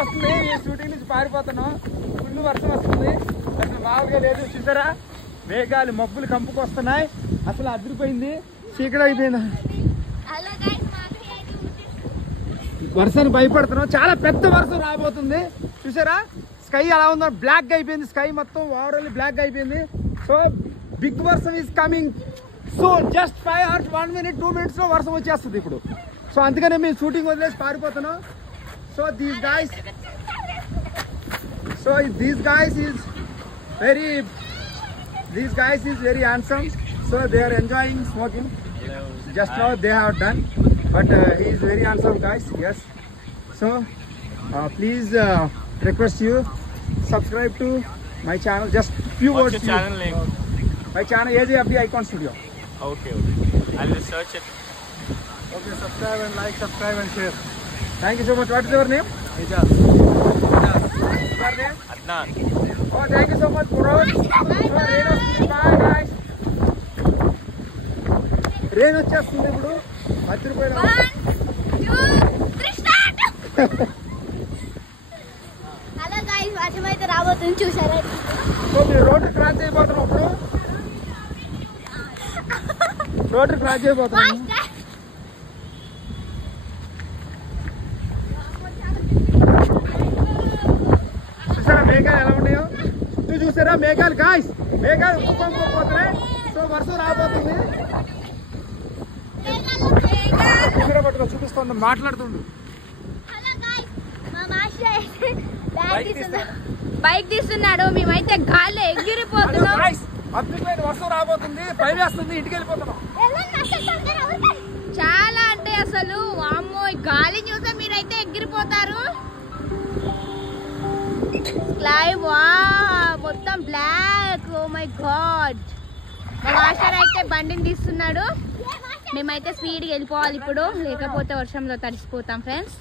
వస్తుంది, ఈ షూటింగ్ నుంచి పారిపోతున్నాం. ఫుల్ వర్షం వస్తుంది, అసలు మామూలుగా లేదు. చూసారా మేఘాలు మబ్బులు కంపుకు వస్తున్నాయి, అసలు అదిరిపోయింది, చీకటి అయిపోయింది. వర్షానికి భయపడుతున్నాం, చాలా పెద్ద వర్షం రాబోతుంది. చూసారా స్కై అలా ఉందో, బ్లాక్ అయిపోయింది, స్కై మొత్తం ఓవరాల్ బ్లాక్ అయిపోయింది. సో బిగ్ వర్షం is coming. So just 5 or 1 minute 2 minutes లో వర్షం వచ్చేస్తుంది ఇప్పుడు. సో అందుకనే మేము షూటింగ్ వదిలేసి పారిపోతున్నాం. So these guys is very handsome. So they are enjoying smoking. Just now they have done, but he is very handsome guys. Yes. So please request you subscribe to my channel. Just few words. What's your channel name? My channel AJ Abdi Icon Studio. Okay. I will search it. Okay, subscribe and like, subscribe and share. Thank you so much. What is your name? Ijaz. Your name? Adnan. Oh, thank you so much, bro. Bye guys. Rain వచ్చేస్తుంది ఇప్పుడు. అదిరిపోయినా. 1 2 3 start. Hello guys, వర్షం అయితే రాబోతుంది చూసారా. So మీరు road cross చేయబోతున్నాం ఇప్పుడు. Road cross చేయబోతున్నాం. చూసారా మేఘాలు ఎలా ఉన్నాయో, చుట్టూ చూసారా మేఘాలు గాయస్, మేఘాలు పోతున్నాయి. సో వర్షం రాబోతుంది. చూపిస్తుంది, మాట్లాడుతుండు. హలో గైస్, మా మాస్టర్ అయితే బైక్ తీస్తున్నాడు, మేమైతే గాల్లో ఎగిరిపోతున్నాం. అద్భుతమైన వర్షం రాబోతుంది, భయం వేస్తుంది, ఇంటికి వెళ్ళిపోతున్నాం. చాలా అంటే అసలు వామ్మో, గాలి చూసే మీరైతే ఎగిరిపోతారు. స్కై మొత్తం బ్లాక్. Oh my god. మా మాస్టర్ అయితే బండిని తీస్తున్నాడు, మేమైతే స్పీడ్గా వెళ్ళిపోవాలి ఇప్పుడు, లేకపోతే వర్షంలో తడిసిపోతాం ఫ్రెండ్స్.